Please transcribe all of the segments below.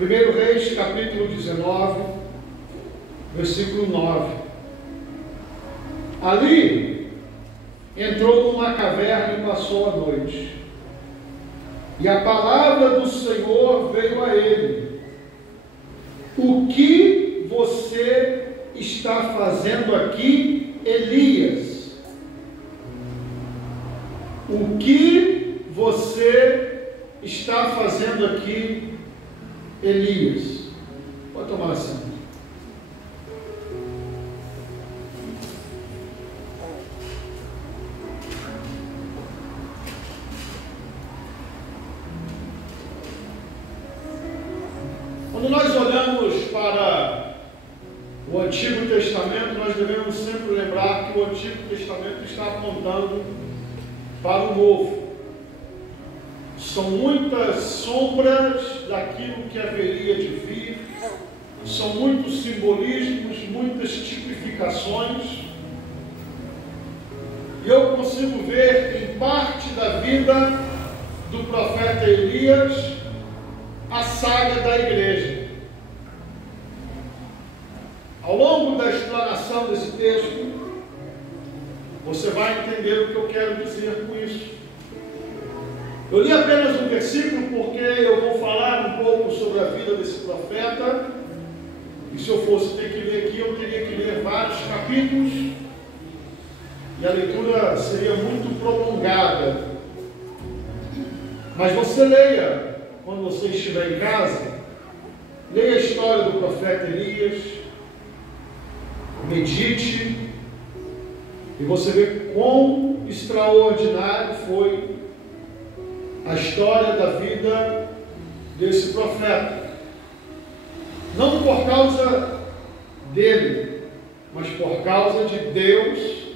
1 Reis, capítulo 19, versículo 9. Ali, entrou numa caverna e passou a noite. E a palavra do Senhor veio a ele: o que você está fazendo aqui, Elias? O que você está fazendo aqui, Elias? Pode tomar assento. Quando nós olhamos para o Antigo Testamento, nós devemos sempre lembrar que o Antigo Testamento está apontando para o Novo. São muitas sombras daquilo que haveria de vir, são muitos simbolismos, muitas tipificações, e eu consigo ver em parte da vida do profeta Elias a saga da igreja. Ao longo da explanação desse texto, você vai entender o que eu quero dizer com isso. Eu li apenas um versículo porque eu vou falar um pouco sobre a vida desse profeta, e se eu fosse ter que ler aqui, eu teria que ler vários capítulos, e a leitura seria muito prolongada. Mas você leia, quando você estiver em casa, leia a história do profeta Elias, medite, e você vê quão extraordinário foi a história da vida desse profeta. Não por causa dele, mas por causa de Deus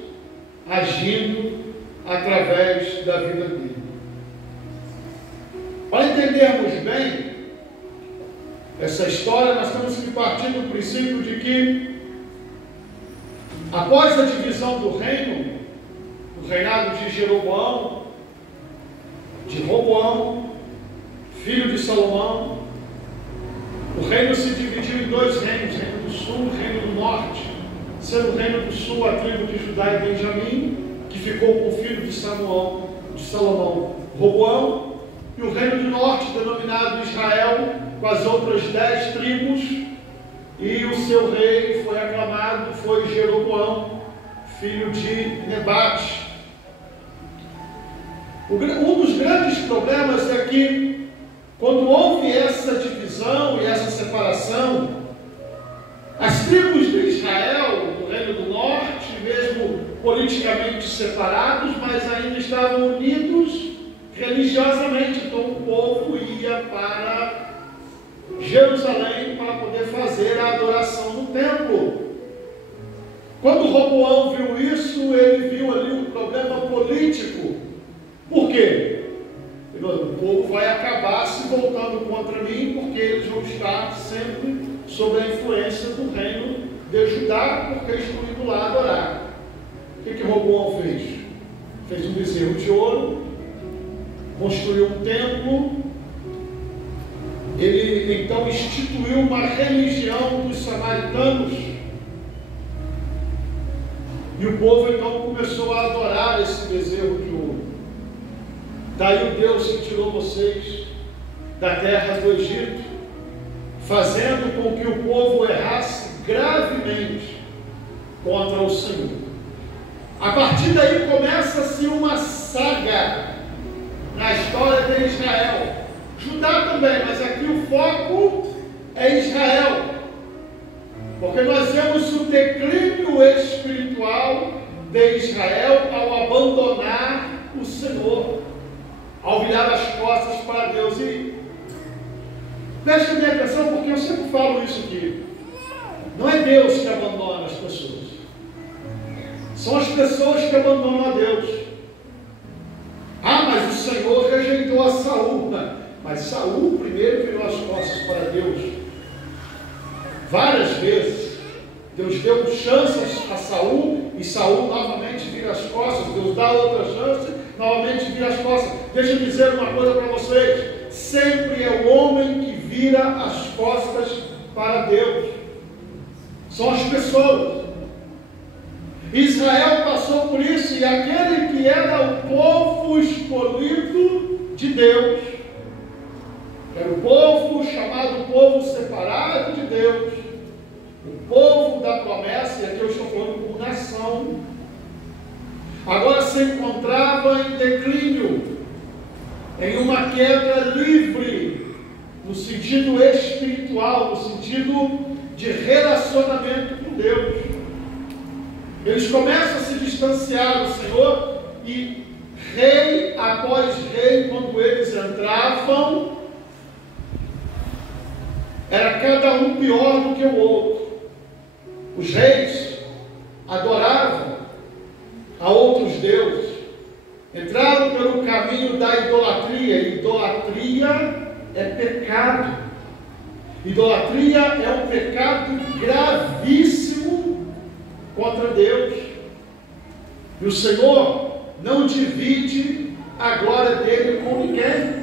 agindo através da vida dele. Para entendermos bem essa história, nós temos que partir do princípio de que, após a divisão do reino, do reinado de Jeroboão, de Roboão, filho de Salomão, o reino se dividiu em dois reinos, reino do sul e reino do norte. Sendo o reino do sul a tribo de Judá e Benjamim, que ficou com o filho de Salomão, Roboão, e o reino do norte, denominado Israel, com as outras 10 tribos, e o seu rei foi aclamado, foi Jeroboão, filho de Nebate. Um dos grandes problemas é que, quando houve essa divisão e essa separação, as tribos de Israel, do reino do norte, mesmo politicamente separados, mas ainda estavam unidos religiosamente. Então o povo ia para Jerusalém para poder fazer a adoração no templo. Quando Roboão viu isso, ele viu ali um problema político. Por quê? O povo vai acabar se voltando contra mim, porque eles vão estar sempre sob a influência do reino de Judá, porque estão indo lá adorar. O que Roboão fez? Fez um bezerro de ouro, construiu um templo. Ele então instituiu uma religião dos samaritanos, e o povo então começou a adorar esse bezerro de ouro. Daí o Deus que tirou vocês da terra do Egito, fazendo com que o povo errasse gravemente contra o Senhor. A partir daí começa-se uma saga na história de Israel. Judá também, mas aqui o foco é Israel, porque nós vemos o declínio espiritual de Israel ao abandonar o Senhor, ao virar as costas para Deus. E preste bem atenção, porque eu sempre falo isso aqui: não é Deus que abandona as pessoas, são as pessoas que abandonam a Deus. Ah, mas o Senhor rejeitou a Saul. Mas Saul primeiro virou as costas para Deus. Várias vezes Deus deu chances a Saul, e Saul novamente vira as costas. Deus dá outra chance, novamente vira as costas. Deixa eu dizer uma coisa para vocês: sempre é o homem que vira as costas para Deus. São as pessoas. Israel passou por isso, e aquele que era o povo escolhido de Deus, era o povo chamado povo separado de Deus, o povo da promessa, e aqui eu estou falando por nação, agora se encontrava em declínio, em uma queda livre, no sentido espiritual, no sentido de relacionamento com Deus. Eles começam a se distanciar do Senhor, e rei após rei, quando eles entravam, era cada um pior do que o outro. Os reis adoravam a outros deuses, entraram pelo caminho da idolatria. Idolatria é pecado. Idolatria é um pecado gravíssimo contra Deus. E o Senhor não divide a glória dele com ninguém.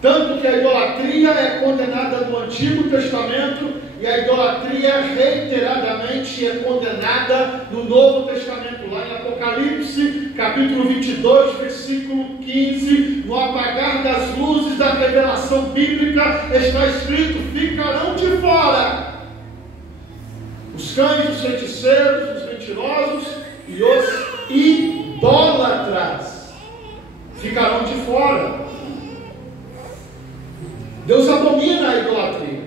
Tanto que a idolatria é condenada no Antigo Testamento, e a idolatria reiteradamente é condenada no Novo Testamento. Lá em Apocalipse, capítulo 22, versículo 15, no apagar das luzes da revelação bíblica, está escrito: ficarão de fora os cães, os feiticeiros, os mentirosos e os idólatras. Ficarão de fora. Deus abomina a idolatria.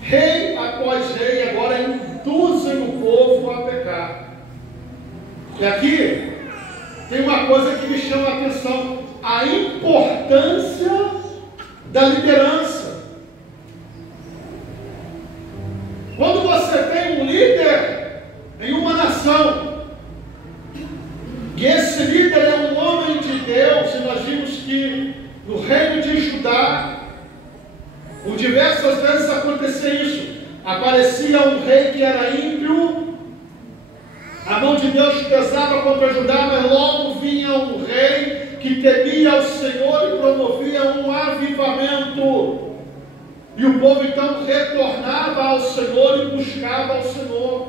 Rei após rei agora induzem o povo a pecar. E aqui tem uma coisa que me chama a atenção: a importância da liderança. Quando você tem um líder em uma nação, e esse líder é um homem de Deus, e nós vimos que no reino de Judá, por diversas vezes acontecia isso. Aparecia um rei que era ímpio, a mão de Deus pesava contra Judá, mas logo vinha um rei que temia ao Senhor e promovia um avivamento. E o povo então retornava ao Senhor e buscava ao Senhor.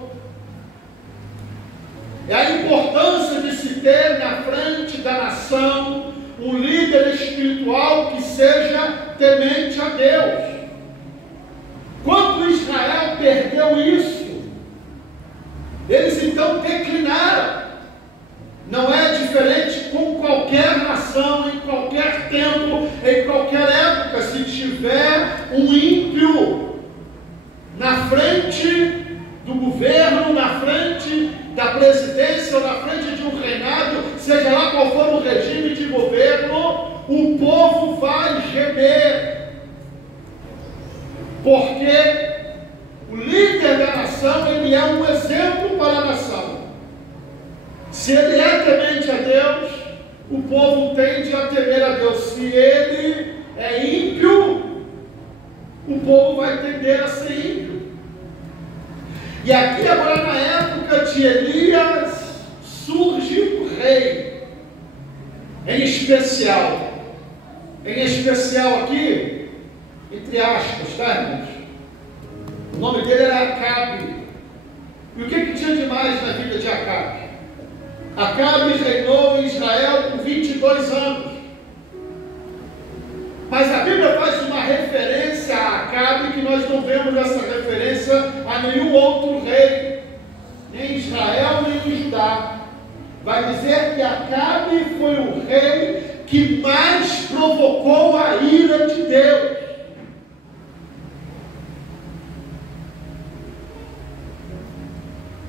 É a importância de se ter na frente da nação um líder espiritual que seja temente a Deus. Quando Israel perdeu isso, eles então declinaram. Não é diferente com qualquer nação, em qualquer tempo, em qualquer época. Se tiver um ímpio na frente do governo, na frente da presidência, ou na frente de um reinado, seja lá qual for o regime de governo, o povo vai gemer, porque o líder da nação, ele é um exemplo para a nação. Se ele é temente a Deus, o povo tende a temer a Deus. Se ele é ímpio, o povo vai tender a ser ímpio. E aqui agora, na época de Elias, surge o rei, em especial aqui, entre aspas, tá, irmãos? O nome dele era Acabe. E o que tinha de mais na vida de Acabe? Acabe reinou em Israel por 22 anos. Mas a Bíblia faz uma referência a Acabe que nós não vemos essa referência a nenhum outro rei, nem em Israel, nem em Judá. Vai dizer que Acabe foi o rei que mais provocou a ira de Deus.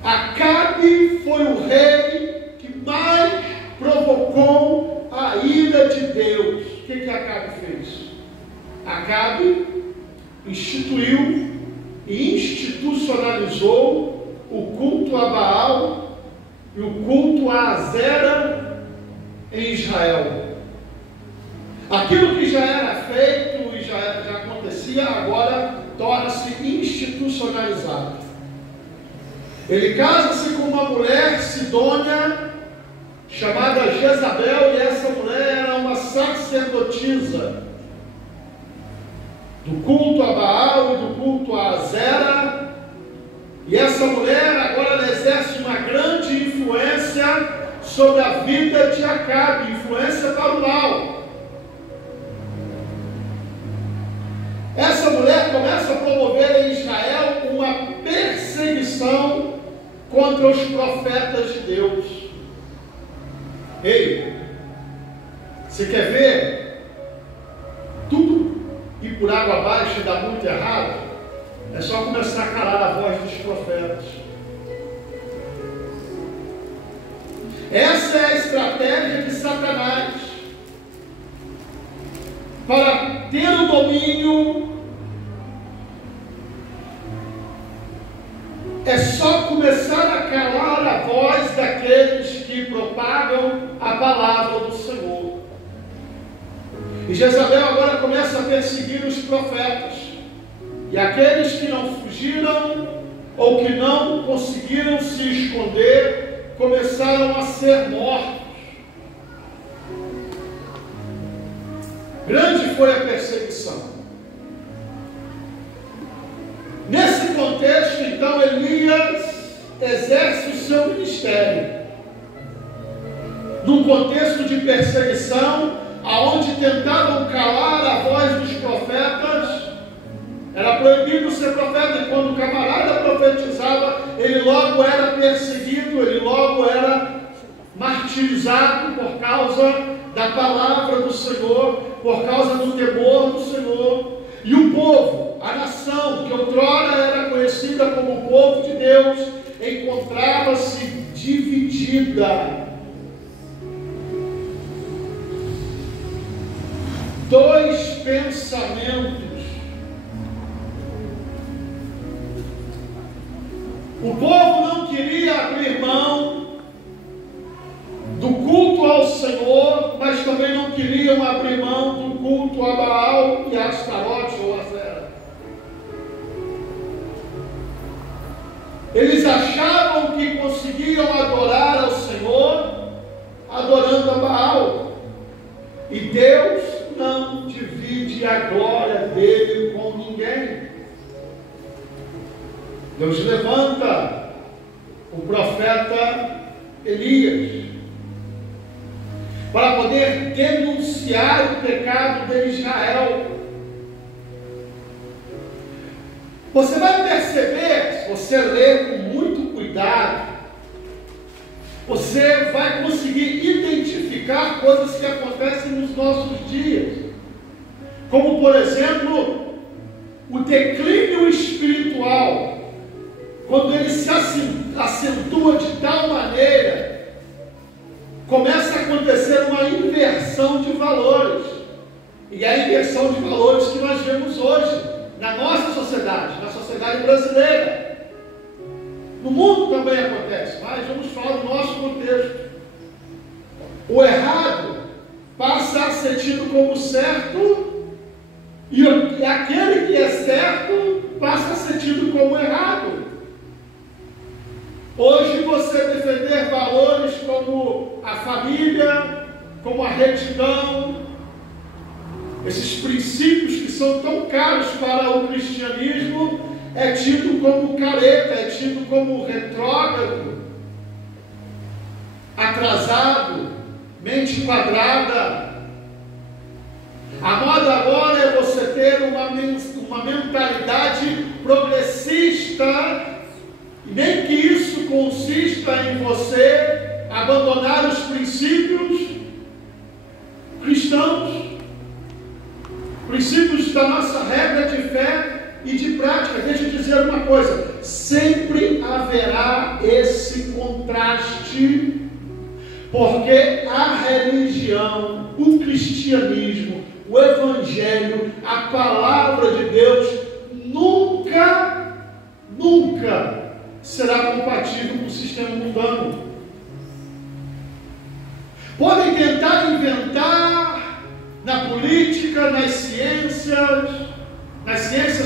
Acabe foi o rei que mais provocou a ira de Deus. O que Acabe fez? Acabe instituiu e institucionalizou o culto a Baal e o culto a Azera em Israel. Aquilo que já era feito e já acontecia, agora torna-se institucionalizado. Ele casa-se com uma mulher sidônia chamada Jezabel, e essa mulher era uma sacerdotisa. do culto a Baal e do culto a Azera. E essa mulher agora ela exerce uma grande influência sobre a vida de Acabe, influência para o mal. Essa mulher começa a promover em Israel uma perseguição contra os profetas de Deus. Ei, você quer ver tudo ir por água abaixo e dar muito errado? É só começar a calar a voz dos profetas. Essa é a estratégia de Satanás para ter o domínio. É só começar a calar a voz daqueles que propagam a palavra do Senhor. E Jezabel agora começa a perseguir os profetas. E aqueles que não fugiram ou que não conseguiram se esconder começaram a ser mortos. Grande foi a perseguição. Nesse contexto, então, Elias exerce o seu ministério. Num contexto de perseguição, aonde tentavam calar a voz dos profetas, era proibido ser profeta, e quando o camarada profetizava, ele logo era perseguido, ele logo era martirizado por causa da palavra do Senhor, por causa do temor do Senhor. E o povo, a nação, que outrora era conhecida como o povo de Deus, encontrava-se dividida. Dois pensamentos. O povo não queria abrir mão do culto ao Senhor, mas também não queriam abrir mão do culto a Baal e a Astarote ou Azera. Eles achavam que conseguiam adorar ao Senhor adorando a Baal. E Deus não divide a glória dele com ninguém. Deus levanta o profeta Elias para poder denunciar o pecado de Israel. Você vai perceber, se você ler com muito cuidado, você vai conseguir identificar coisas que acontecem nos nossos dias, como por exemplo, o declínio espiritual, quando ele se acentua de tal maneira, começa a acontecer uma inversão de valores. E é a inversão de valores que nós vemos hoje na nossa sociedade, na sociedade brasileira. No mundo também acontece, mas vamos falar do nosso contexto. O errado passa a ser tido como certo, e aquele que é certo passa a ser tido como errado. Hoje você defender valores como a família, como a retidão, esses princípios que são tão caros para o cristianismo, é tido como careta, é tido como retrógrado, atrasado, mente quadrada. A moda agora é você ter uma mentalidade progressista, e nem que isso consista em você abandonar os princípios cristãos, princípios da nossa regra de fé e de prática. Deixa eu dizer uma coisa: sempre haverá esse contraste, porque a religião, o cristianismo, o evangelho, a palavra de Deus nunca será compatível com o sistema mundano. Podem tentar inventar na política, nas ciências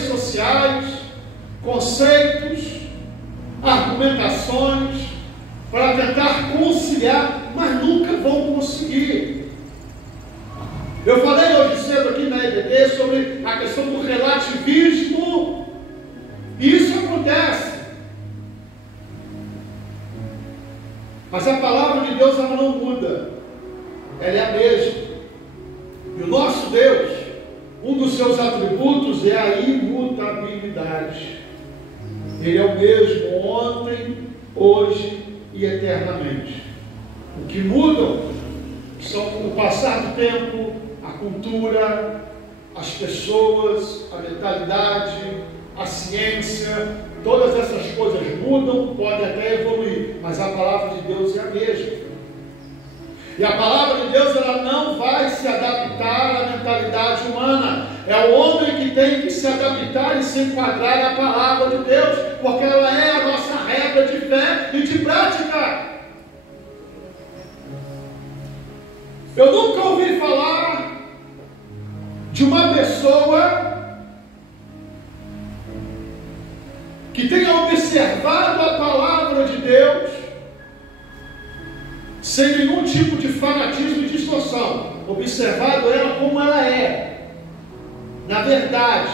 sociais, conceitos, argumentações, para tentar conciliar, mas nunca vão conseguir. Eu falei hoje cedo aqui na EBD aprender sobre a questão do relativismo. E isso acontece. Mas a palavra de Deus, ela não muda. Ela é a mesma. E o nosso Deus, um dos seus atributos é a imutabilidade. Ele é o mesmo ontem, hoje e eternamente. O que mudam são o passar do tempo, a cultura, as pessoas, a mentalidade, a ciência. Todas essas coisas mudam, podem até evoluir, mas a palavra de Deus é a mesma. E a palavra de Deus, ela não vai se adaptar à mentalidade humana. É o homem que tem que se adaptar e se enquadrar na palavra de Deus, porque ela é a nossa regra de fé e de prática. Eu nunca ouvi falar de uma pessoa que tenha observado a palavra de Deus sem nenhum tipo de fanatismo e distorção, observado ela como ela é, na verdade,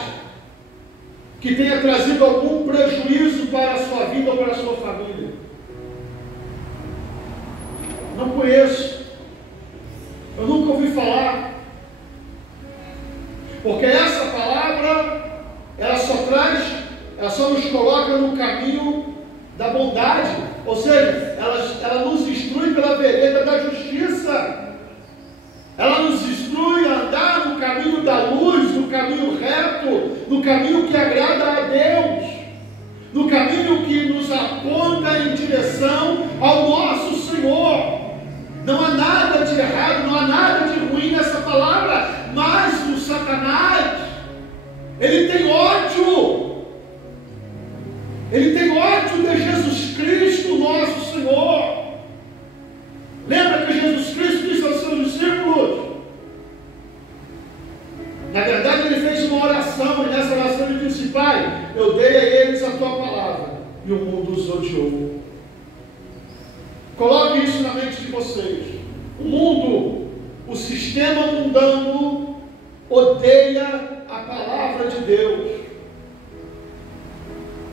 que tenha trazido algum prejuízo para a sua vida ou para a sua família. Não conheço, eu nunca ouvi falar, porque essa palavra, ela só nos coloca no caminho da bondade, ou seja, ela nos instrui pela vereda da justiça, ela nos instrui a andar no caminho da luz, no caminho reto, no caminho que agrada a Deus, no caminho que nos aponta em direção ao nosso Senhor. Não há nada de errado, não há nada de ruim nessa palavra, mas o Satanás, ele tem ódio. Ele tem ódio de Jesus Cristo, nosso Senhor. Lembra que Jesus Cristo disse aos seus discípulos? Na verdade, ele fez uma oração, e nessa oração ele disse: Pai, eu dei a eles a tua palavra, e o mundo os odiou. Coloque isso na mente de vocês. O mundo, o sistema mundano, odeia a palavra de Deus.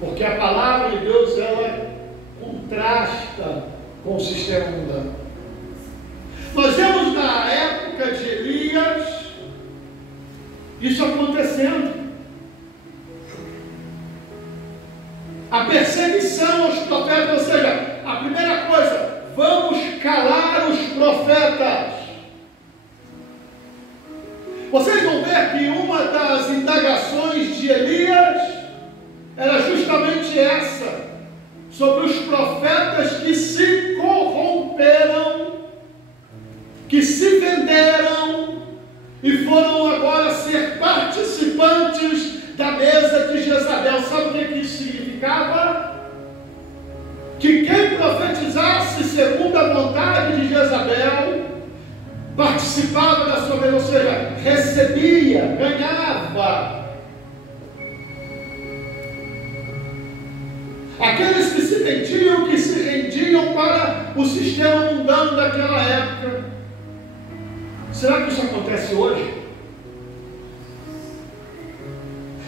Porque a palavra de Deus, ela contrasta com o sistema mundano. Nós vemos na época de Elias isso acontecendo. A perseguição aos profetas, ou seja, a primeira coisa, vamos calar os profetas. Vocês vão ver que uma das indagações de Elias era justamente essa, sobre os profetas que se corromperam, que se venderam e foram agora ser participantes da mesa de Jezabel. Sabe o que isso significava? Que quem profetizasse segundo a vontade de Jezabel participava da sua mesa, ou seja, recebia, ganhava. Aqueles que se vendiam, que se rendiam para o sistema mundano daquela época. Será que isso acontece hoje?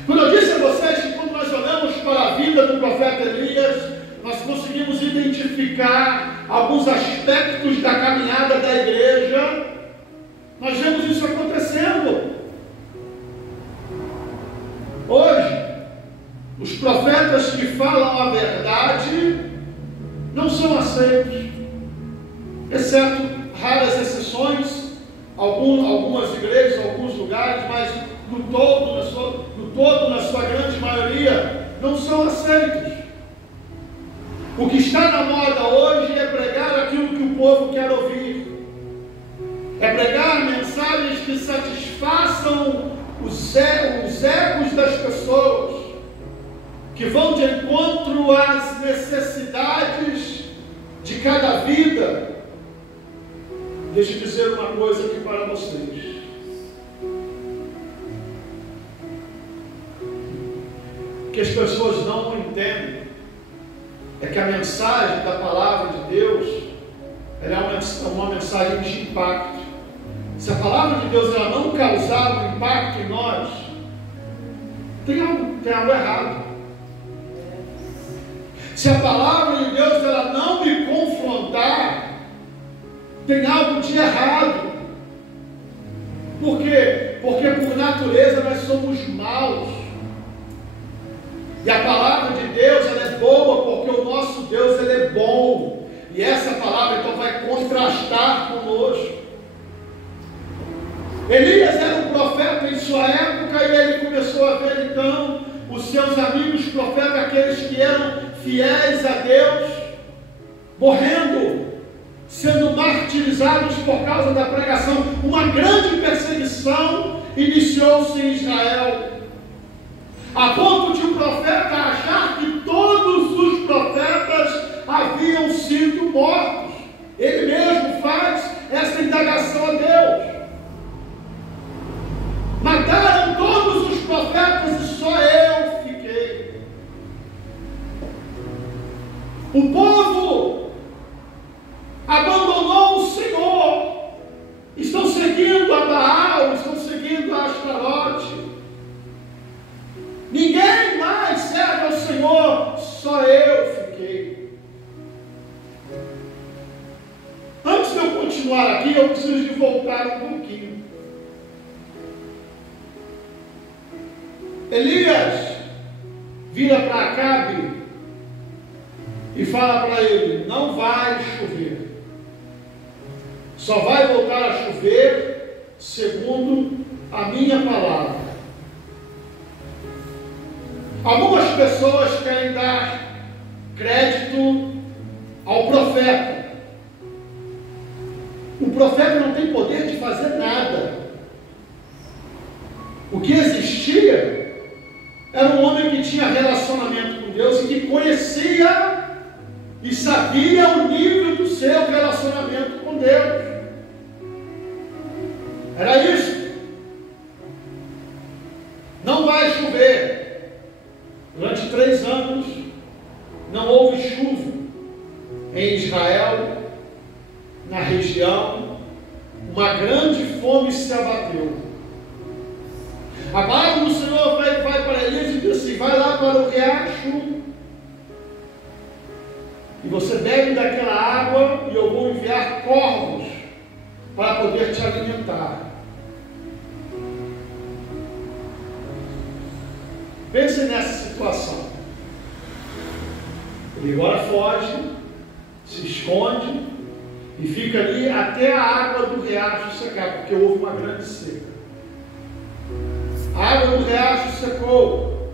Quando eu disse a vocês que quando nós olhamos para a vida do profeta Elias, nós conseguimos identificar alguns aspectos da caminhada da igreja, nós vemos isso acontecendo. Hoje, os profetas que falam a verdade não são aceitos, exceto raras exceções, algumas igrejas, alguns lugares, mas no todo, na sua grande maioria, não são aceitos. O que está na moda hoje é pregar aquilo que o povo quer ouvir, é pregar mensagens que satisfaçam os egos das pessoas, que vão de encontro às necessidades de cada vida. Deixa eu dizer uma coisa aqui para vocês. O que as pessoas não entendem é que a mensagem da palavra de Deus, ela é uma mensagem de impacto. se a palavra de Deus ela não causar um impacto em nós, tem algo errado. Se a palavra de Deus ela não me confrontar, tem algo de errado. Por quê? Porque por natureza nós somos maus. E a palavra de Deus ela é boa porque o nosso Deus ele é bom. E essa palavra então vai contrastar conosco. Elias era um profeta em sua época e ele começou a ver então os seus amigos profetas, aqueles que eram fiéis a Deus, morrendo, sendo martirizados por causa da pregação. Uma grande perseguição iniciou-se em Israel, a ponto de um profeta achar que todos os profetas haviam sido mortos. Ele mesmo faz essa indagação a Deus. Mataram todos os profetas e só eu fiquei. O povo abandonou o Senhor, estão seguindo a Baal, estão seguindo a Astarote. Ninguém mais serve ao Senhor, só eu fiquei. Antes de eu continuar aqui, eu preciso de voltar um pouquinho. Elias vira para Acabe e fala para ele: não vai chover, só vai voltar a chover segundo a minha palavra. Algumas pessoas querem dar crédito ao profeta. O profeta não tem poder de fazer nada. O que existia era um homem que tinha relacionamento com Deus e que conhecia e sabia o nível do seu relacionamento com Deus. Era isso. Não vai chover. Durante 3 anos não houve chuva em Israel, na região. Uma grande fome se abateu. A palavra do Senhor vai para Elias e diz assim: vai lá para o riacho e você bebe daquela água e eu vou enviar corvos para poder te alimentar. Pense nessa situação. Ele agora foge, se esconde e fica ali até a água do riacho secar, porque houve uma grande seca. A água do riacho secou.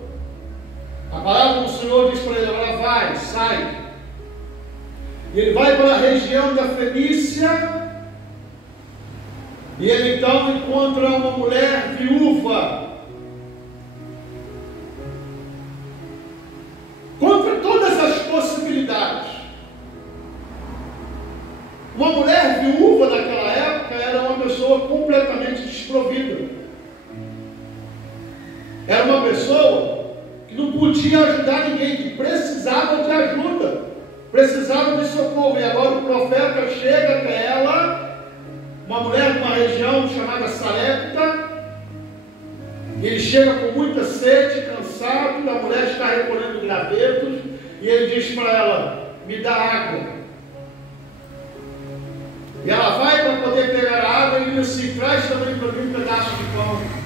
A palavra do Senhor diz para ele: agora vai, sai. E ele vai para a região da Fenícia. E ele então encontra uma mulher viúva. Contra todas as possibilidades. Uma mulher viúva naquela época era uma pessoa completamente desprovida. Era uma pessoa que não podia ajudar ninguém, que precisava de ajuda, precisava de socorro. E agora o profeta chega até ela, uma mulher de uma região chamada Sarepta. Ele chega com muita sede, cansado, a mulher está recolhendo gravetos, e ele diz para ela: me dá água. E ela vai para poder pegar a água e ele diz assim: traz também para mim um pedaço de pão.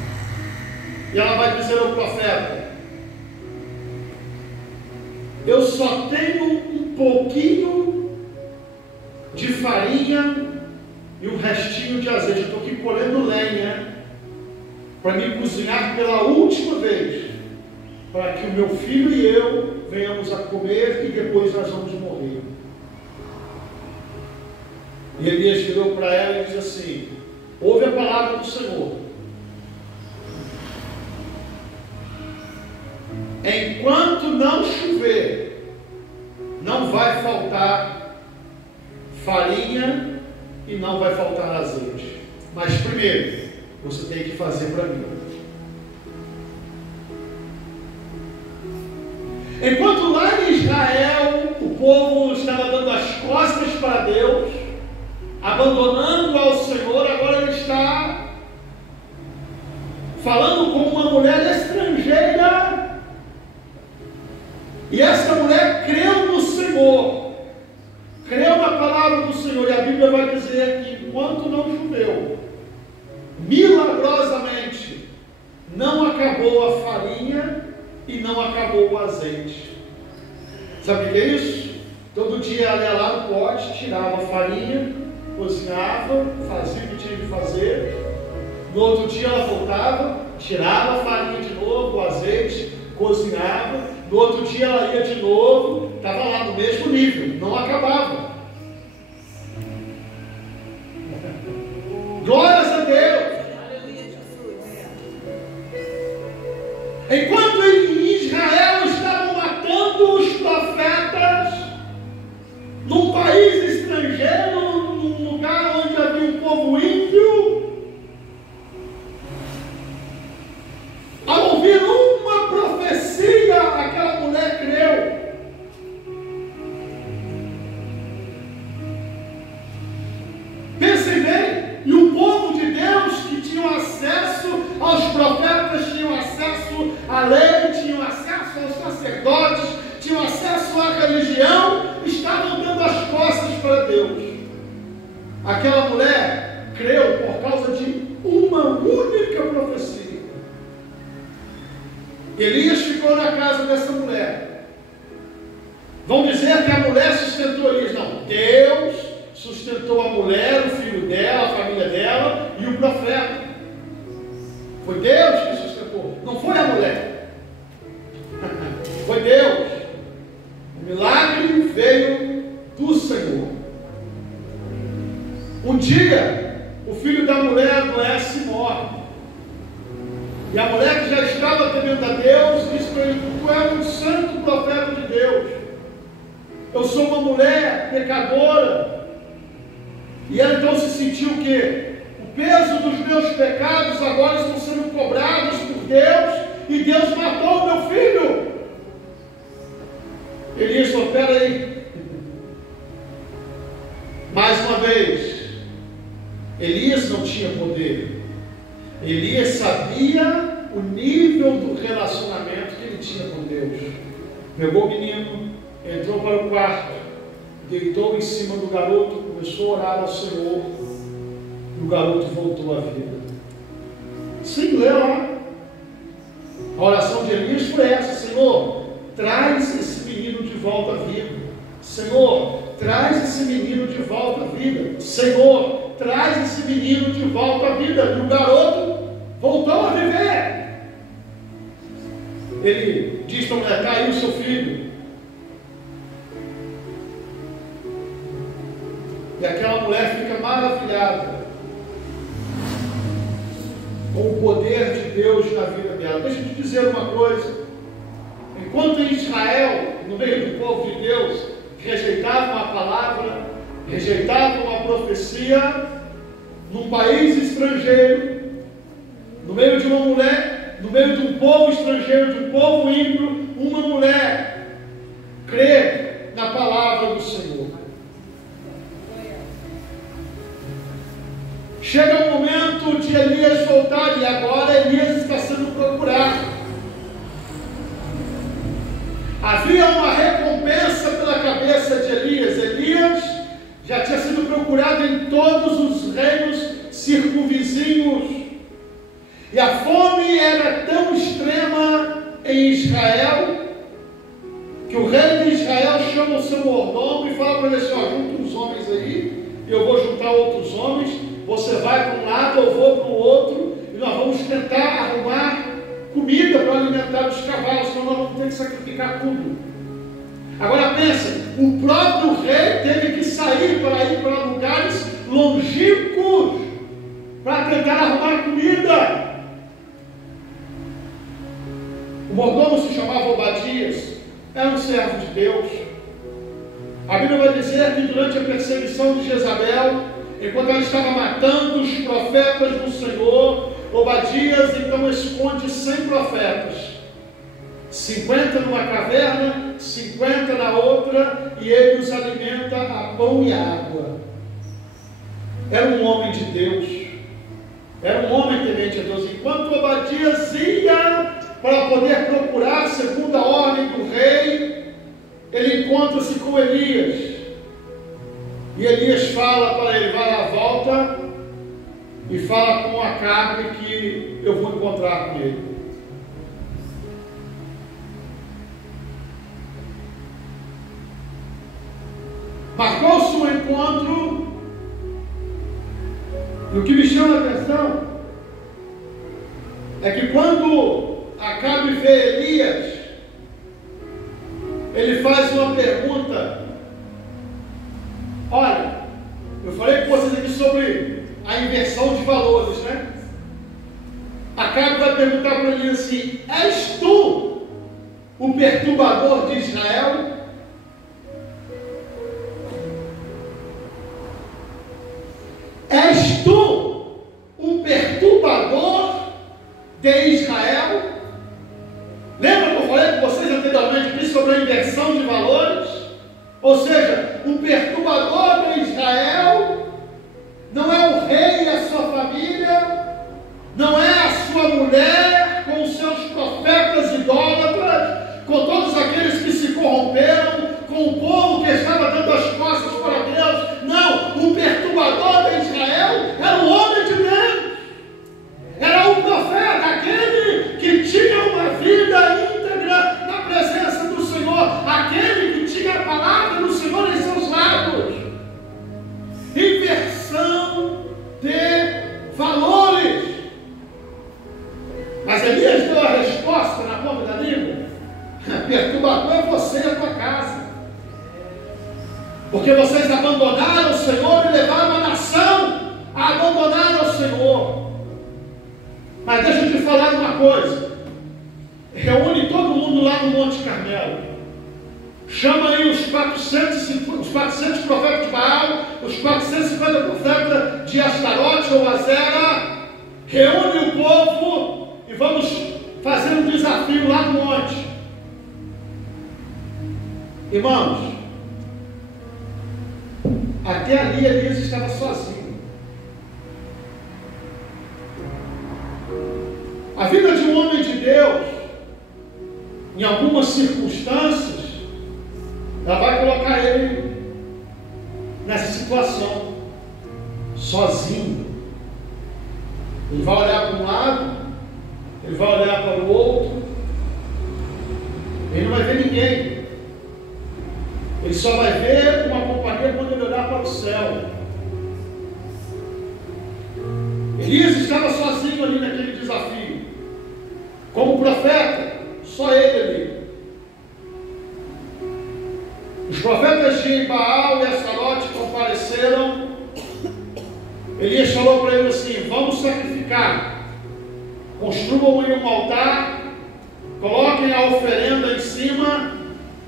E ela vai dizer ao profeta: eu só tenho um pouquinho de farinha e um restinho de azeite. Eu estou aqui colhendo lenha para me cozinhar pela última vez, para que o meu filho e eu venhamos a comer e depois nós vamos morrer. E Elias virou para ela e disse assim: ouve a palavra do Senhor. Enquanto não chover, não vai faltar farinha e não vai faltar azeite. Mas primeiro, você tem que fazer para mim. Enquanto lá em Israel o povo estava dando as costas para Deus, abandonando ao Senhor, agora eles está falando com uma mulher estrangeira, e essa mulher creu no Senhor, creu na palavra do Senhor, e a Bíblia vai dizer que enquanto não choveu, milagrosamente, não acabou a farinha e não acabou o azeite. Sabe o que é isso? Todo dia ela ia lá no pote, tirava a farinha, cozinhava, fazia o que tinha de fazer. No outro dia ela voltava, tirava a farinha de novo, o azeite, cozinhava. No outro dia ela ia de novo, estava lá no mesmo nível, não acabava. Glórias a Deus! Enquanto em Israel estavam matando os profetas, num país estrangeiro, num lugar onde havia um povo ímpio, ao ouvir uma profecia, aquela mulher creu. Pensem bem, e o povo de Deus que tinham acesso aos profetas, tinham acesso à lei, tinham acesso aos sacerdotes, tinham acesso à religião, estavam dando as costas para Deus. Aquela mulher creu por causa de uma única profecia. Elias ficou na casa dessa mulher. Vão dizer que a mulher sustentou Elias. Não, Deus sustentou a mulher, o filho dela, a família dela e o profeta. Foi Deus que sustentou, não foi a mulher. Foi Deus. O milagre veio do Senhor. Um dia, o filho da mulher adoece e morre. E a mulher que já estava temendo a Deus disse para ele: tu és um santo profeta de Deus. Eu sou uma mulher pecadora. E ela então se sentiu o quê? O peso dos meus pecados agora estão sendo cobrados por Deus, e Deus matou o meu filho. Elias falou: espera aí. Mais uma vez, Elias não tinha poder. Elias sabia o nível do relacionamento que ele tinha com Deus. Pegou o menino, entrou para o quarto, deitou em cima do garoto, começou a orar ao Senhor, e o garoto voltou à vida. Sim, lê lá. A oração de Elias foi essa: Senhor, traz esse menino de volta à vida. Senhor, traz esse menino de volta à vida. Senhor, traz esse menino de volta à vida. E o garoto voltou a viver. Ele diz para a mulher: caiu seu filho. E aquela mulher fica maravilhada com o poder de Deus na vida dela. Deixa eu te dizer uma coisa: enquanto em Israel, no meio do povo de Deus, rejeitavam a palavra, rejeitavam a profecia, num país estrangeiro, no meio de uma mulher, no meio de um povo estrangeiro, de um povo ímpio, uma mulher crê na palavra do Senhor. Chega o momento de Elias voltar, e agora Elias está sendo procurado. Havia uma recompensa pela cabeça de Elias. Elias já tinha sido procurado em todos os reinos circunvizinhos. E a fome era tão extrema em Israel, que o rei de Israel chama o seu mordomo e fala para ele assim: ó, junta uns homens aí, eu vou juntar outros homens, você vai para um lado, eu vou para o outro, e nós vamos tentar arrumar comida para alimentar os cavalos, senão nós vamos ter que sacrificar tudo. Agora pensa, o próprio rei teve que sair para ir para lugares longínquos para tentar arrumar comida. O mordomo se chamava Obadias, era um servo de Deus. A Bíblia vai dizer que durante a perseguição de Jezabel, enquanto ela estava matando os profetas do Senhor, Obadias então esconde 100 profetas, 50 numa caverna, 50 na outra, e ele os alimenta a pão e água. Era um homem de Deus. Era um homem temente a Deus. Enquanto Obadias ia para poder procurar, segundo a ordem do rei, ele encontra-se com Elias. E Elias fala para ele: vai à volta e fala com Acabe que eu vou encontrar com ele. Marcou-se um encontro, e o que me chama a atenção é que quando Acabe vê Elias, ele faz uma pergunta. Olha, eu falei com vocês aqui sobre a inversão de valores, né? Acabe vai perguntar para ele assim: és tu o perturbador de Israel? És tu o perturbador de Israel? Lembra que eu falei com vocês anteriormente aqui sobre a inversão de valores? Ou seja, o perturbador de Israel não é o rei e a sua família, não é a sua mulher com os seus profetas idólatras, com todos aqueles que se corromperam, com o povo que estava dando as costas para Deus. Não, o perturbador de Israel era o homem de Deus, era o profeta, aquele que tinha uma vida íntegra na presença do Senhor, aquele que tinha a palavra do Senhor em seus lábios. Inversão de valores. Mas Elias deu a resposta na ponta da língua: perturbador é você e a tua casa, porque vocês abandonaram o Senhor e levaram a nação a abandonar o Senhor. Mas deixa eu te falar uma coisa: reúne todo mundo lá no Monte Carmelo, chama aí os 400 profetas de Baal, os 450 profetas de Astarote ou Azera, reúne o povo e vamos fazer um desafio lá no monte. Irmãos, até ali Elias estava sozinho. A vida de um homem de Deus, em algumas circunstâncias, ela vai colocar ele nessa situação, sozinho. Ele vai olhar para um lado, ele vai olhar para o outro, ele não vai ver ninguém. Ele só vai ver uma companhia quando ele olhar para o céu. Elias estava sozinho ali naquele desafio, como profeta, só ele ali. Os profetas de Baal e Astarote compareceram. Elias falou para ele assim: vamos sacrificar, construam aí um altar, coloquem a oferenda em cima,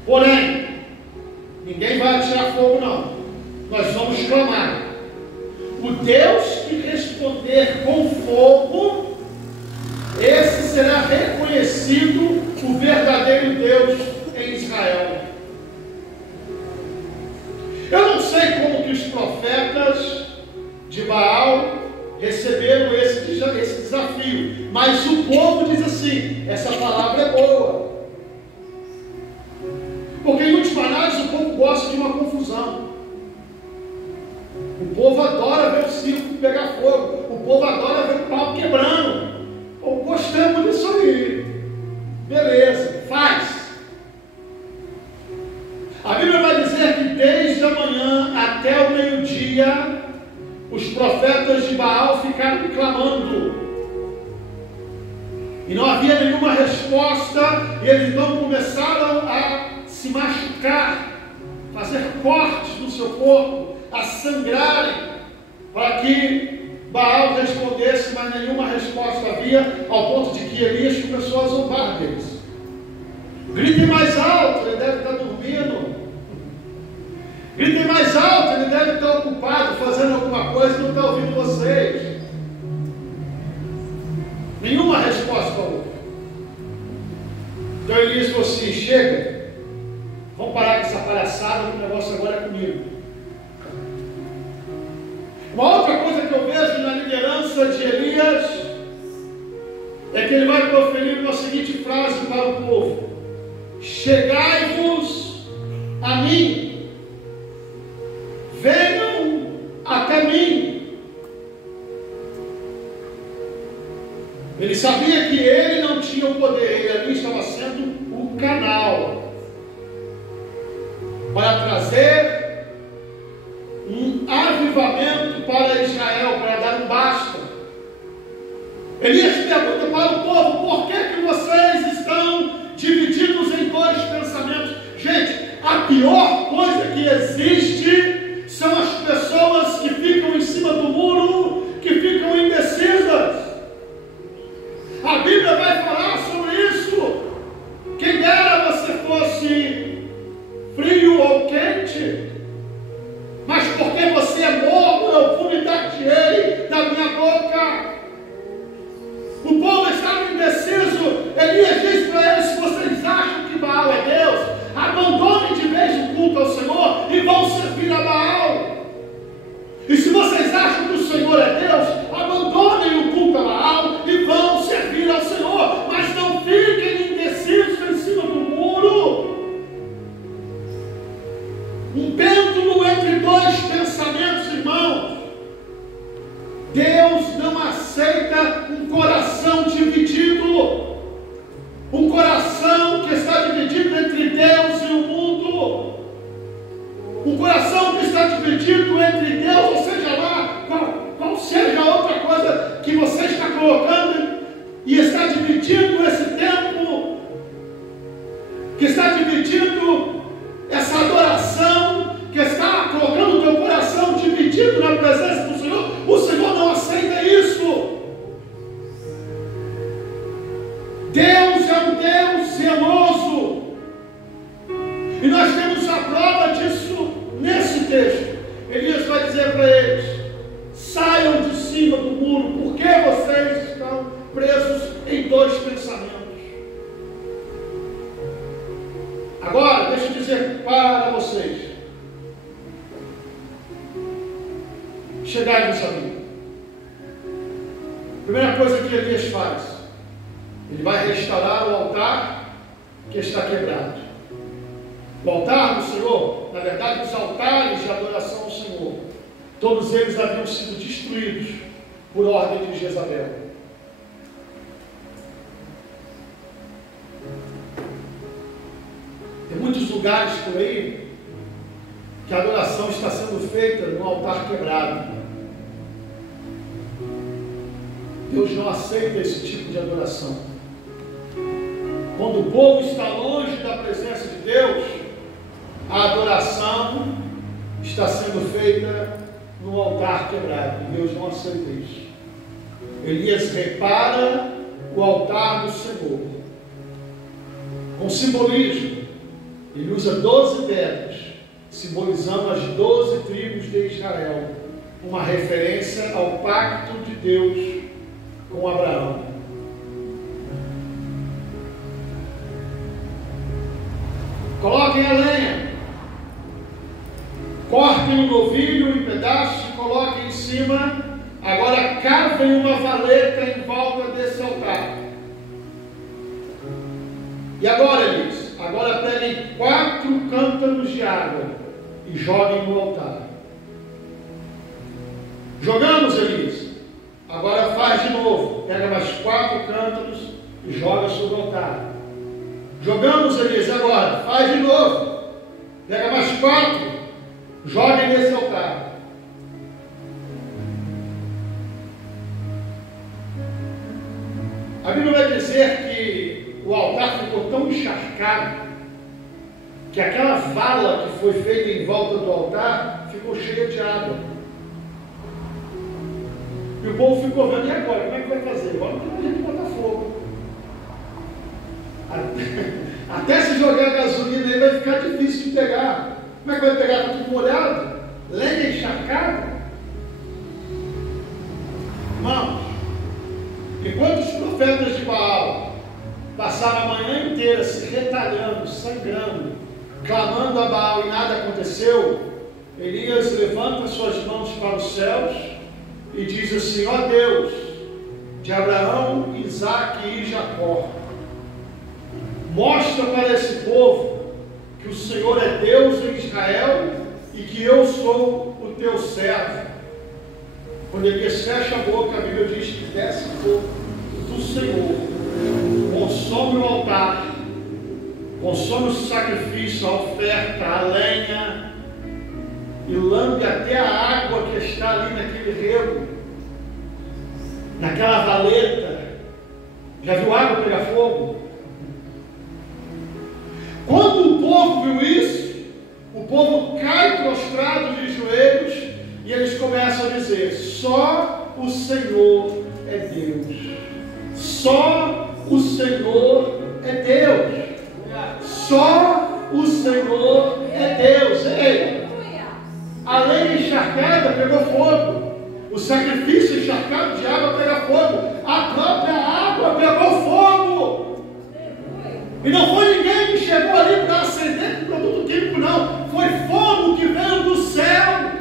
porém ninguém vai atirar fogo não, nós vamos clamar. O Deus que responder com fogo, esse será reconhecido o verdadeiro Deus em Israel. Eu não sei como que os profetas de Baal receberam esse desafio, mas o povo diz assim: essa palavra é boa. Porque em última análise o povo gosta de uma confusão. O povo adora ver o circo pegar fogo. O povo adora ver o pau quebrando. Ou gostamos disso aí. Beleza, faz. A Bíblia vai dizer que desde a manhã até o meio-dia, os profetas de Baal ficaram clamando. E não havia nenhuma resposta. E eles então começaram a se machucar, fazer cortes no seu corpo, a sangrarem, para que Baal respondesse, mas nenhuma resposta havia, ao ponto de que Elias começou a zombar deles. Gritem mais alto, ele deve estar dormindo. Gritem mais alto, ele deve estar ocupado, fazendo alguma coisa e não está ouvindo vocês. Nenhuma resposta houve. Então Elias falou assim: chega, vamos parar com essa palhaçada, o negócio agora é comigo. Uma outra coisa que eu vejo na liderança de Elias é que ele vai proferir uma seguinte frase para o povo: chegai-vos a mim, venham até mim. Ele sabia que ele não tinha o poder, ele ali estava sendo o canal para trazer um avivamento para Israel, para dar um basta. Elias pergunta para o povo: por que vocês estão divididos em dois pensamentos? Gente, a pior coisa que existe são as pessoas que ficam em cima do muro, que ficam indecisas. A Bíblia vai falar sobre isso. Quem dera você fosse frio ou quente, mas porque você é morno, eu vomitar-te-ei da minha boca. O povo estava indeciso. Elias diz para eles: se vocês acham que Baal é Deus, abandonem de vez o culto ao Senhor e vão servir a Baal. E se vocês acham que o Senhor é Deus, abandonem o culto a Baal e vão servir ao Senhor. Mas não fiquem indecisos em cima do muro. Um pêndulo entre dois pensamentos, irmãos. Deus não aceita um coração dividido, um coração que está dividido entre Deus e o mundo, um coração que está dividido entre Deus, ou seja lá, qual seja a outra coisa que você está colocando e está dividindo esse tempo, que está dividindo essa adoração, que está colocando o teu coração dividido na presença do Senhor. O Senhor não aceita isso. Deus é um Deus zeloso, e nós temos a prova disso nesse texto. Elias vai dizer para eles: saiam de cima do muro, porque vocês estão presos em dois pensamentos. Agora, deixa eu dizer para vocês: chegai-vos a mim. Primeira coisa que Elias faz, ele vai restaurar o altar que está quebrado. O altar do Senhor, na verdade, os altares de adoração ao Senhor, todos eles haviam sido destruídos por ordem de Jezabel. Tem muitos lugares por aí que a adoração está sendo feita num altar quebrado. Deus não aceita esse tipo de adoração. Quando o povo está longe da presença de Deus, a adoração está sendo feita no altar quebrado. Deus não aceita isso. Elias repara o altar do Senhor. Com simbolismo, ele usa 12 pedras, simbolizando as 12 tribos de Israel, uma referência ao pacto de Deus com Abraão. Coloquem a lenha, cortem o novilho em pedaços e coloquem em cima. Agora cavem uma valeta em volta desse altar. E agora, Elias, agora peguem 4 cântaros de água e joguem no altar. Jogamos, Elias. Agora faz de novo. Pega mais 4 cântaros e joga sobre o altar. Jogamos, Elias. Agora faz de novo. Pega mais 4. Joga nesse altar. A Bíblia vai dizer que o altar ficou tão encharcado que aquela vala que foi feita em volta do altar ficou cheia de água. E o povo ficou vendo: e agora? Como é que vai fazer? Agora não tem jeito de botar fogo. Até se jogar gasolina aí vai ficar difícil de pegar. Como é que vai pegar? Está tudo molhado? Lenha encharcada? Irmãos, enquanto os profetas de Baal passaram a manhã inteira se retalhando, sangrando, clamando a Baal e nada aconteceu, Elias levanta suas mãos para os céus e diz assim: ó Deus de Abraão, Isaque e Jacó, mostra para esse povo que o Senhor é Deus em Israel e que eu sou o teu servo. Quando Elias fecha a boca, a Bíblia diz que desce fogo do Senhor, consome o altar, consome o sacrifício, a oferta, a lenha, e lambe até a água que está ali naquele rego, naquela valeta. Já viu água pegar fogo? Quando o povo viu isso, o povo cai prostrado de joelhos e eles começam a dizer: só o Senhor é Deus. Só o Senhor é Deus. Só o Senhor é Deus. Ei, a lenha encharcada pegou fogo. O sacrifício encharcado de água pega fogo. A própria água pegou fogo. E não foi ninguém que chegou ali para acender com produto químico, não. Foi fogo que veio do céu.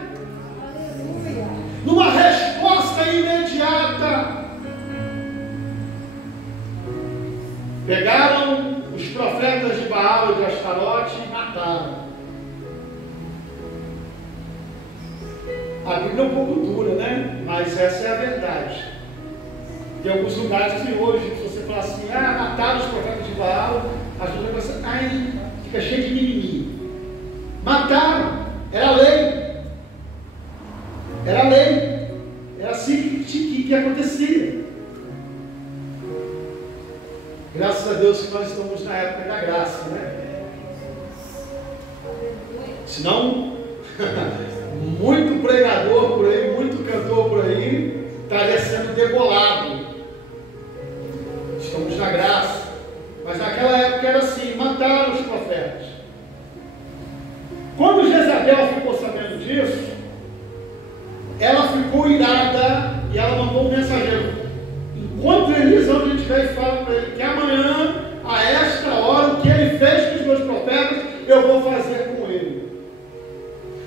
Numa resposta imediata. Pegaram os profetas de Baal e de Astarote e mataram. A Bíblia é um pouco dura, né? Mas essa é a verdade. Tem alguns lugares que hoje, se você falar assim: mataram os profetas de Baal, as pessoas pensam: ai, fica cheio de mimimi. Mataram, era lei. Era lei. Era assim que acontecia. Graças a Deus que nós estamos na época da graça, né? Senão, muito pregador por aí, muito cantor por aí, estaria sendo degolado. Estamos na graça. Mas naquela época era assim: mataram os profetas. Quando Jezabel ficou sabendo disso, ela ficou irada e ela mandou um mensageiro: encontre Elias onde ele estiver e fala para ele que amanhã, a esta hora, o que ele fez com os meus profetas, eu vou fazer com ele.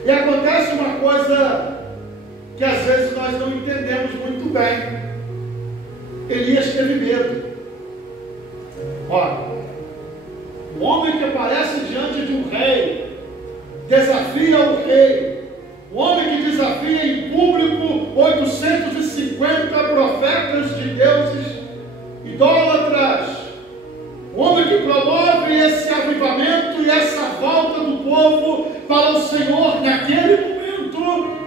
E acontece uma coisa que às vezes nós não entendemos muito bem. Elias teve medo. Olha, o homem que aparece diante de um rei, desafia o rei. O homem que desafia em público 850 profetas de deuses idólatras. O homem que promove esse avivamento e essa volta do povo para o Senhor naquele momento.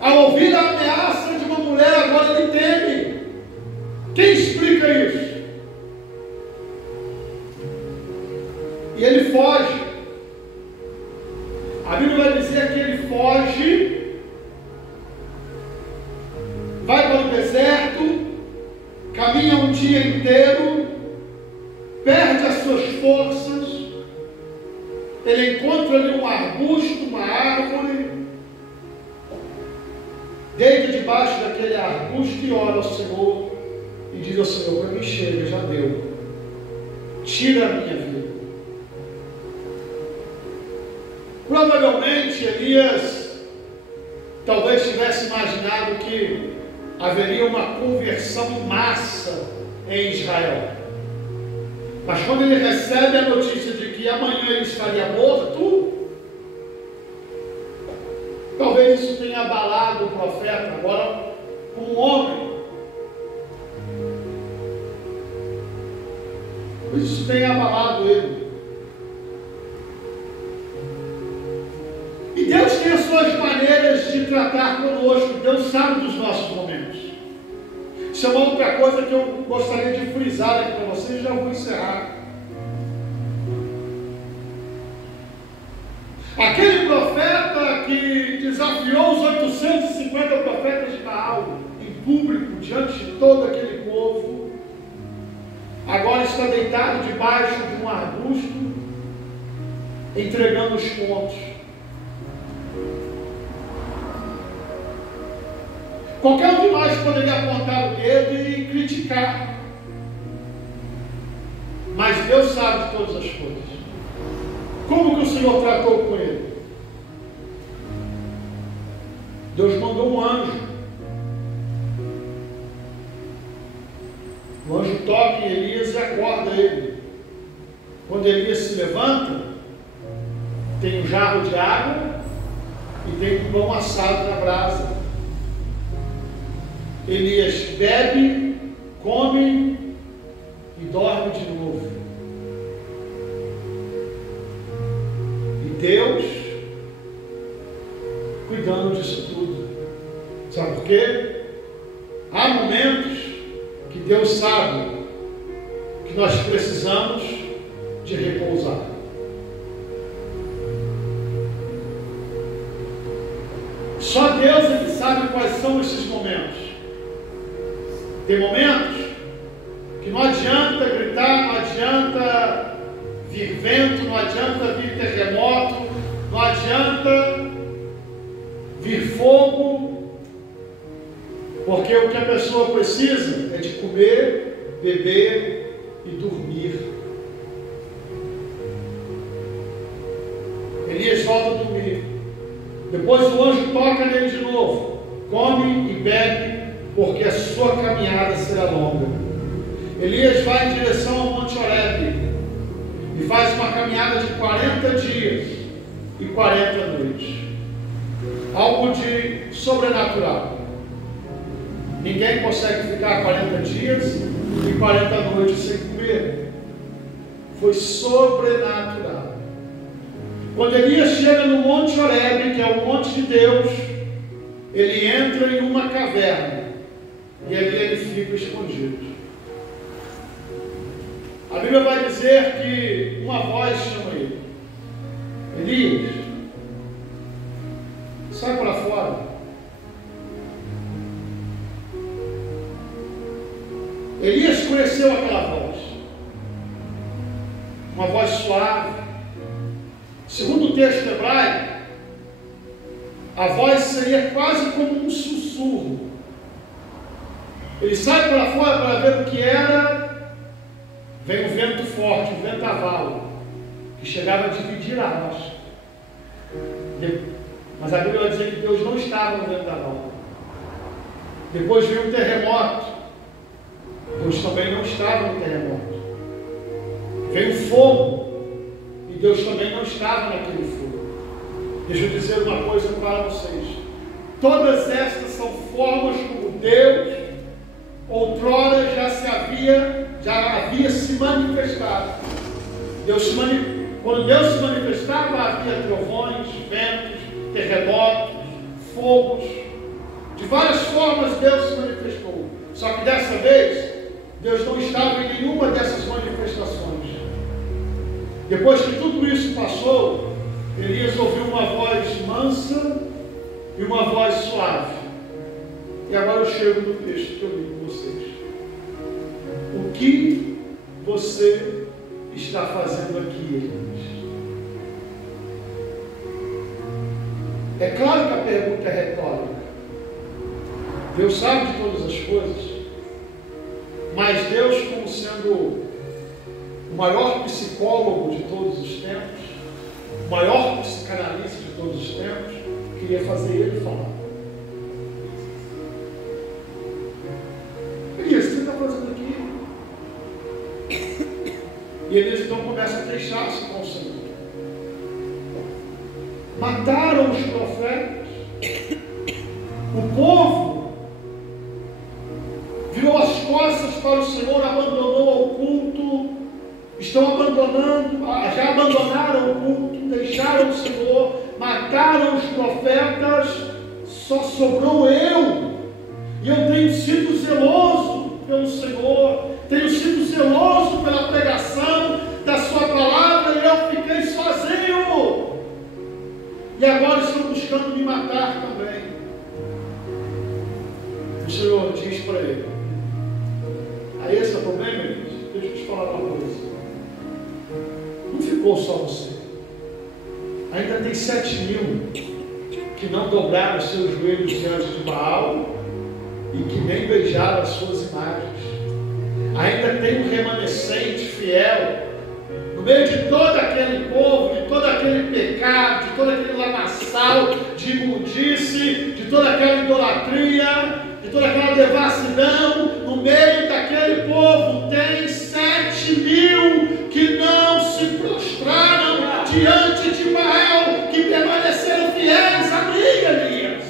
Ao ouvir a ameaça de uma mulher, agora ele teme. Quem explica isso? E ele foge. A Bíblia vai dizer que ele foge, vai para o deserto, caminha um dia inteiro, perde as suas forças, ele encontra ali um arbusto, uma árvore, deita debaixo daquele arbusto e ora ao Senhor, e diz ao Senhor: para mim chega, já deu, tira a minha vida. Provavelmente Elias talvez tivesse imaginado que haveria uma conversão em massa em Israel. Mas quando ele recebe a notícia de que amanhã ele estaria morto, talvez isso tenha abalado o profeta, agora como um homem. Talvez isso tenha abalado ele. E Deus tem as suas maneiras de tratar conosco. Deus sabe dos nossos momentos. Isso é uma outra coisa que eu gostaria de frisar aqui para vocês, já vou encerrar. Aquele profeta que desafiou os 850 profetas de Baal em público, diante de todo aquele povo, agora está deitado debaixo de um arbusto, entregando os pontos. Qualquer um de nós poderia apontar o dedo e criticar, mas Deus sabe de todas as coisas. Como que o Senhor tratou com ele? Deus mandou um anjo dele. Quando Elias se levanta, tem um jarro de água e tem um pão assado na brasa. Elias bebe, come e dorme de novo. E Deus cuidando disso tudo. Sabe por quê? Há momentos que Deus sabe que nós precisamos de repousar. Só Deus é que sabe quais são esses momentos. Tem momentos que não adianta gritar, não adianta vir vento, não adianta vir terremoto, não adianta vir fogo, porque o que a pessoa precisa é de comer, beber e dormir. Elias volta a dormir. Depois o anjo toca nele de novo. Come e bebe, porque a sua caminhada será longa. Elias vai em direção ao Monte Horebe e faz uma caminhada de 40 dias e 40 noites. Algo de sobrenatural. Ninguém consegue ficar 40 dias e 40 noites sem comer. Foi sobrenatural. Quando Elias chega no Monte Horebe, que é o monte de Deus, ele entra em uma caverna e ali ele fica escondido. A Bíblia vai dizer que uma voz chama ele: Elias, sai para fora. Elias conheceu aquela voz, uma voz suave. Segundo o texto hebraico, a voz seria quase como um sussurro. Ele sai para fora para ver o que era. Vem um vento forte, um ventaval, que chegava a dividir a rocha. Mas a Bíblia vai dizer que Deus não estava no ventaval. Depois veio um terremoto. Deus também não estava no terremoto. Veio fogo. E Deus também não estava naquele fogo. Deixa eu dizer uma coisa para vocês. Todas estas são formas como Deus outrora já havia se manifestado. Quando Deus se manifestava, havia trovões, ventos, terremotos, fogos. De várias formas Deus se manifestou. Só que dessa vez, Deus não estava em nenhuma dessas manifestações. Depois que tudo isso passou, Elias ouviu uma voz mansa e uma voz suave. E agora eu chego no texto que eu li com vocês. O que você está fazendo aqui, Elias? É claro que a pergunta é retórica. Deus sabe de todas as coisas. Mas Deus, como sendo o maior psicólogo de todos os tempos, o maior psicanalista de todos os tempos, queria fazer ele falar. Elias, o que você está fazendo aqui? E Elias então começa a queixar-se com o Senhor. Mataram os profetas. O povo virou as costas para o Senhor, abandonou o culto. Estão abandonando, já abandonaram o culto, deixaram o Senhor, mataram os profetas. Só sobrou eu. E eu tenho sido zeloso pelo Senhor, tenho sido zeloso pela pregação da sua palavra, e eu fiquei sozinho. E agora estão buscando me matar também. O Senhor diz para ele: aí esse é o problema, Elias? Deixa eu te falar uma coisa. Não ficou só você. Ainda tem 7.000 que não dobraram os seus joelhos diante de Baal e que nem beijaram as suas imagens. Ainda tem um remanescente fiel no meio de todo aquele povo, de todo aquele pecado, de todo aquele lamaçal de imundice, de toda aquela idolatria, de toda aquela devassidão. No meio daquele povo tem 7.000 diante de Baal que permaneceram fiéis a mim, Elias.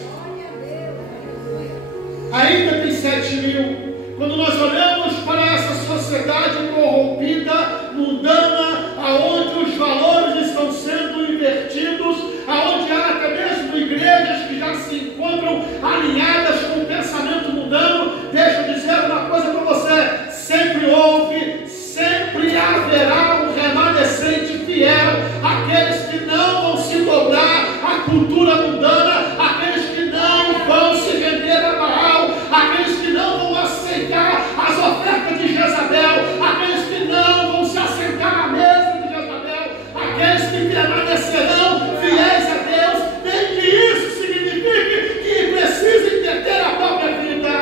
Ainda tem 7.000. Quando nós olhamos para essa sociedade corrompida, mundana, aonde os valores estão sendo invertidos, aonde há até mesmo igrejas que já se encontram alinhadas com o pensamento mundano, deixa eu dizer uma coisa para você: sempre houve, sempre haverá um remanescente fiel, aqueles que não vão se dobrar à cultura mundana, aqueles que não vão se render a Baal, aqueles que não vão aceitar as ofertas de Jezabel, aqueles que não vão se assentar à mesa de Jezabel, aqueles que permanecerão fiéis a Deus, nem que isso signifique que precisem perder a própria vida,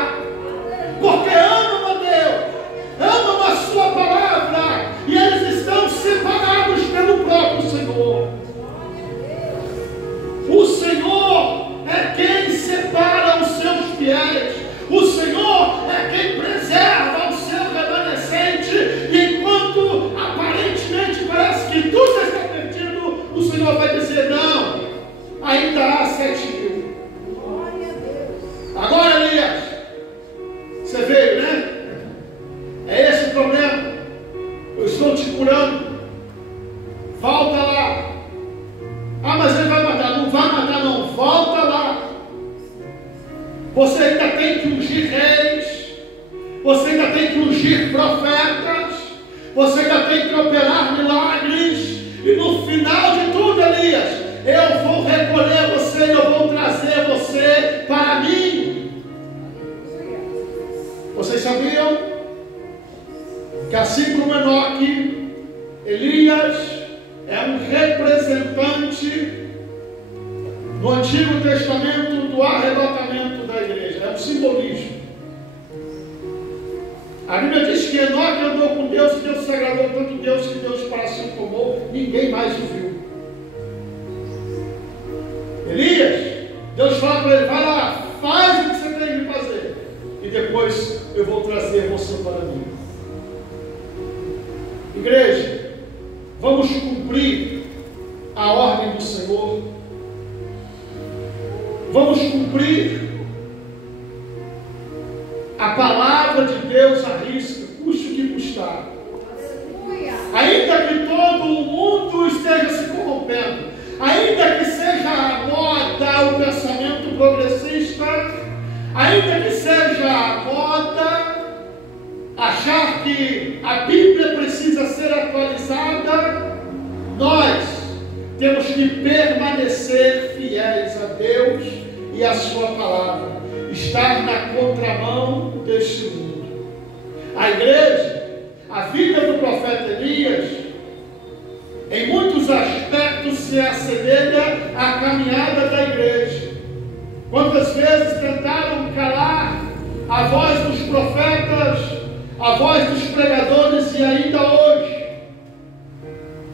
porque amam a Deus, amam a sua palavra, e eles estão separados pelo próprio Senhor. O Senhor é quem separa os seus fiéis, o Senhor é quem preserva o seu remanescente, e enquanto aparentemente parece que tudo está perdido, o Senhor vai dizer: não, ainda há 7.000. Agora, Elias, você veio, né? É esse o problema. Eu estou te curando. Volta lá. Ah, mas ele vai matar. Não vai matar, não. Volta lá. Você ainda tem que ungir reis. Você ainda tem que ungir profetas. Você ainda tem que operar milagres. E no final de tudo, Elias, eu vou recolher você e eu vou trazer você para mim. Vocês sabiam que assim como Enoque, Elias é um representante no Antigo Testamento do arrebatamento da igreja, é um simbolismo. A Bíblia diz que Enoque andou com Deus, que Deus se agradou tanto Deus que Deus para si o tomou, ninguém mais o viu. Elias, Deus fala para ele: vai lá, faz o que você tem que fazer, e depois eu vou trazer você para mim. Igreja, vamos cumprir a ordem do Senhor. Vamos cumprir a palavra de Deus à risca, custe o que custar. Ainda que todo o mundo esteja se corrompendo, ainda que seja a moda o pensamento progressista, ainda que seja a moda achar que a Bíblia precisa ser atualizada, nós temos que permanecer fiéis a Deus e a sua palavra, estar na contramão deste mundo. A igreja, a vida do profeta Elias, em muitos aspectos se assemelha à caminhada da igreja. Quantas vezes tentaram calar a voz dos profetas, a voz dos pregadores, e ainda hoje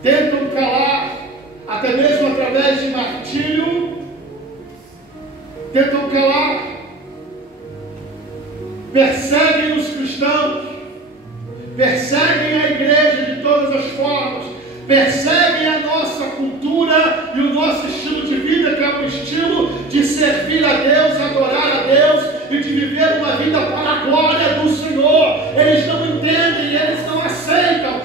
tentam calar, até mesmo através de martírio, tentam calar, perseguem os cristãos, perseguem a igreja de todas as formas, perseguem a nossa cultura e o nosso estilo de vida, que é um estilo de servir a Deus, adorar a Deus e de viver uma vida para a glória do Senhor. Eles não entendem, eles não aceitam,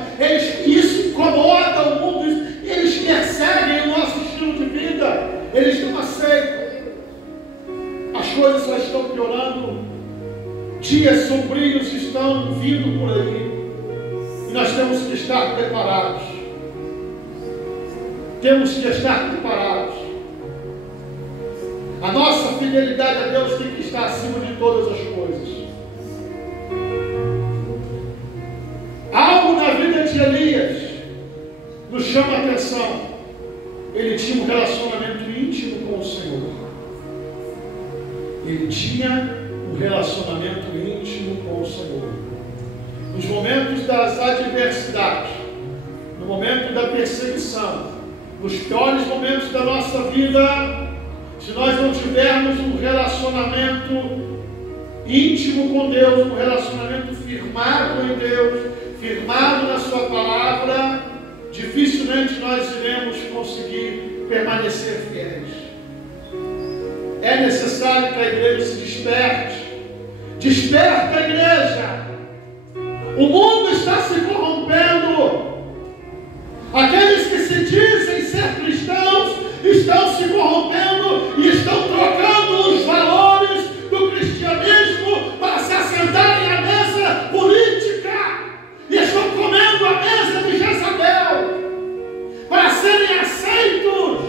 isso incomoda o mundo, eles perseguem o nosso estilo de vida, eles não aceitam. As coisas só estão piorando, dias sombrios estão vindo por aí, e nós temos que estar preparados. Temos que estar preparados. A nossa fidelidade a Deus tem que estar acima de todas as coisas. Algo na vida de Elias nos chama a atenção. Ele tinha um relacionamento íntimo com o Senhor. Ele tinha um relacionamento íntimo com o Senhor. Nos momentos das adversidades, no momento da perseguição, nos piores momentos da nossa vida, se nós não tivermos um relacionamento íntimo com Deus, um relacionamento firmado em Deus, firmado na sua palavra, dificilmente nós iremos conseguir permanecer fiéis. É necessário que a igreja se desperte. Desperta, igreja! O mundo está se corrompendo. Aqueles que se dizem ser cristãos estão se corrompendo e estão trocando os valores do cristianismo para se assentarem à mesa política. E estão comendo a mesa de Jezabel para serem aceitos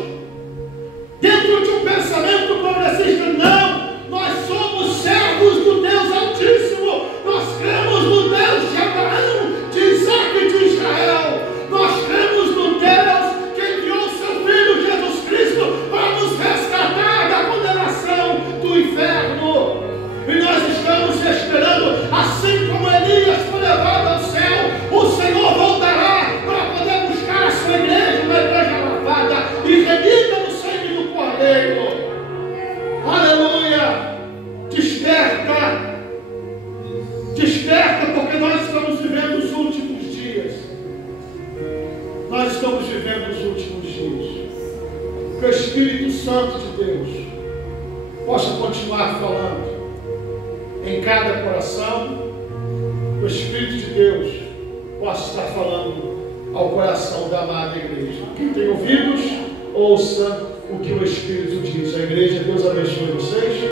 dentro de um pensamento progressista. Não, nós somos servos do Deus Altíssimo. Nós cremos no Deus de Abraão, de Isaac e de Israel. Nós cremos no Deus que enviou seu Filho Jesus Cristo para nos resgatar da condenação do inferno. E nós estamos esperando, assim como Elias foi levado ao céu, o Senhor voltará para poder buscar a sua igreja, uma igreja lavada e remida no sangue do Cordeiro. Aleluia! Desperta! Desperta, porque nós estamos vivendo os últimos dias. Nós estamos vivendo os últimos dias. Que o Espírito Santo de Deus possa continuar falando em cada coração. Que o Espírito de Deus possa estar falando ao coração da amada igreja. Quem tem ouvidos, ouça o que o Espírito diz. A igreja, Deus abençoe vocês.